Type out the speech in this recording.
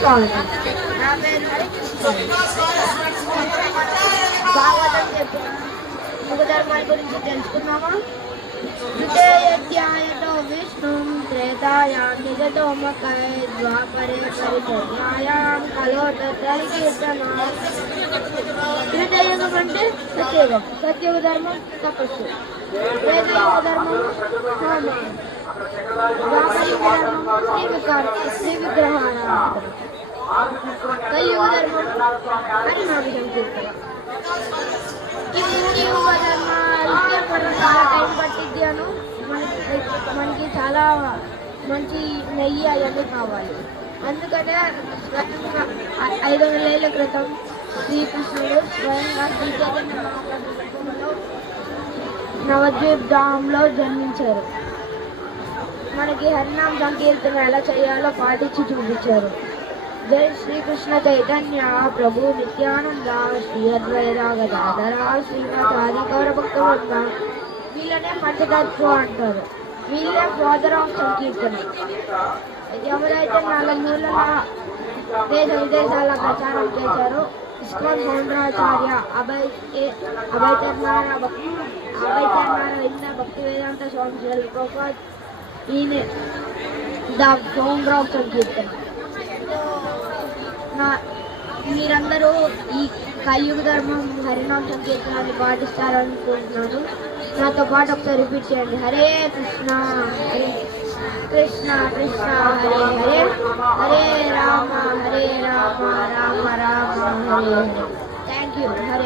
స్వాగతం. నా పేరు భాగవతం చెప్పిన యుగ ధర్మాల గురించి తెలుసుకుందామా? ద్వితీయోధ్యాయతో విష్ణు త్రేతాయాం నిజతోమకై ద్వాపరే పరిచర్యాయాం కలోట త్రైకీర్తన. త్రేతాయుగం అంటే సత్యయుగం, సత్యయుగ ధర్మం తపస్సు, త్రేతాయుగ ధర్మం హోమం, ద్వాపరయుగ ధర్మం శ్రీ విగ్రహారాధన, కలియుగ ధర్మం హరినామ సంకీర్తన. ఈ మూడు యుగ ధర్మాలకి చాలా టైం పట్టిద్ది అను మనకి చాలా మంచి నెయ్యి అవన్నీ కావాలి. అందుకనే 500 ఏళ్ల క్రితం శ్రీకృష్ణుడు స్వయంగా శ్రీచైతన్య మహాప్రభుత్వంలో నవద్వీప్ ధామంలో జన్మించారు. మనకి హరినామ సంకీర్తన ఎలా చేయాలో పాటించి చూపించారు. జై శ్రీకృష్ణ చైతన్య ప్రభు నిత్యానంద శ్రీ అద్వైత గదాధర శ్రీనాథాది గౌర భక్తవృంద. వీళ్ళనే పంచతత్వ అంటారు. వీళ్ళే ఫాదర్ ఆఫ్ సంకీర్తన. ఎవరైతే 4 మూలల దేశ విదేశాల ప్రచారం చేశారో ఇస్కాన్ ఫౌండరాచార్య అభయచరణారాయణ భక్తి వేదాంత స్వామి శ్రీ ప్రభుపాద్, ఈయన ద ఫౌండర్ ఆఫ్ సంకీర్తన. మీరందరూ ఈ కలియుగ ధర్మం హరినామ సంకీర్తనాన్ని పాటిస్తారనుకుంటున్నాను. నాతో పాటు ఒకసారి రిపీట్ చేయండి. హరే కృష్ణ హరే కృష్ణ కృష్ణ హరే హరే, హరే రామ రామ రామ రామ హరే హరే. Thank you. హరే